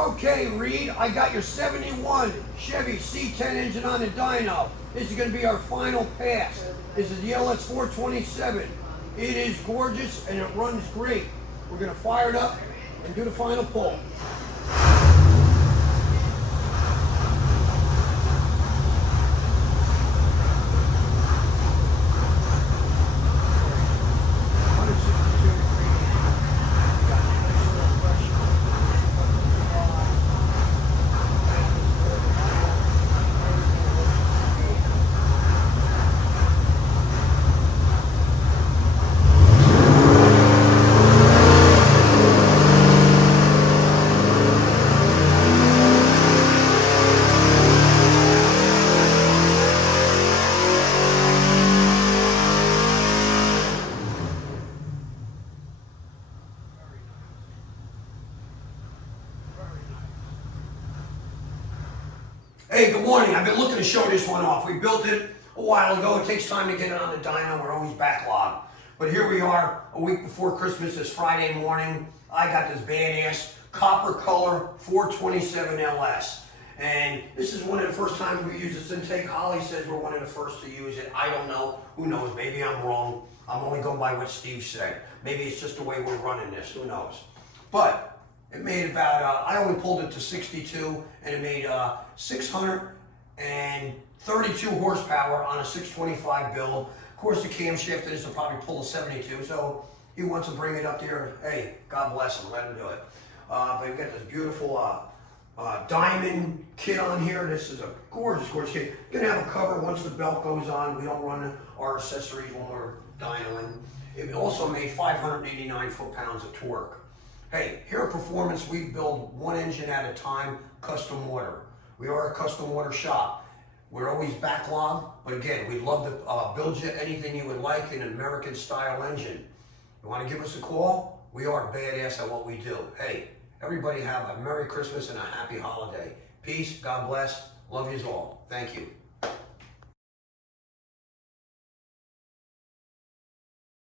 Okay, Reed, I got your 71 Chevy C10 engine on the dyno. This is going to be our final pass. This is the LS 427. It is gorgeous and it runs great. We're going to fire it up and do the final pull. Hey, good morning. I've been looking to show this one off. We built it a while ago. It takes time to get it on the dyno. We're always backlogged. But here we are a week before Christmas, this Friday morning. I got this badass copper color 427 LS. And this is one of the first times we use this intake. Holley says we're one of the first to use it. I don't know. Who knows? Maybe I'm wrong. I'm only going by what Steve said. Maybe it's just the way we're running this. Who knows? But it made about, I only pulled it to 62, and it made 632 horsepower on a 625 build. Of course, the camshaft in this will probably pull a 72, so he wants to bring it up there. Hey, God bless him, let him do it. But we've got this beautiful diamond kit on here. This is a gorgeous, gorgeous kit. You're gonna have a cover once the belt goes on. We don't run our accessories when we're dynoing. It also made 589 foot-pounds of torque. Hey, here at Proformance, we build one engine at a time, custom order. We are a custom order shop. We're always backlogged, but again, we'd love to build you anything you would like in an American style engine. You want to give us a call? We are badass at what we do. Hey, everybody have a Merry Christmas and a Happy Holiday. Peace, God bless, love yous all. Thank you.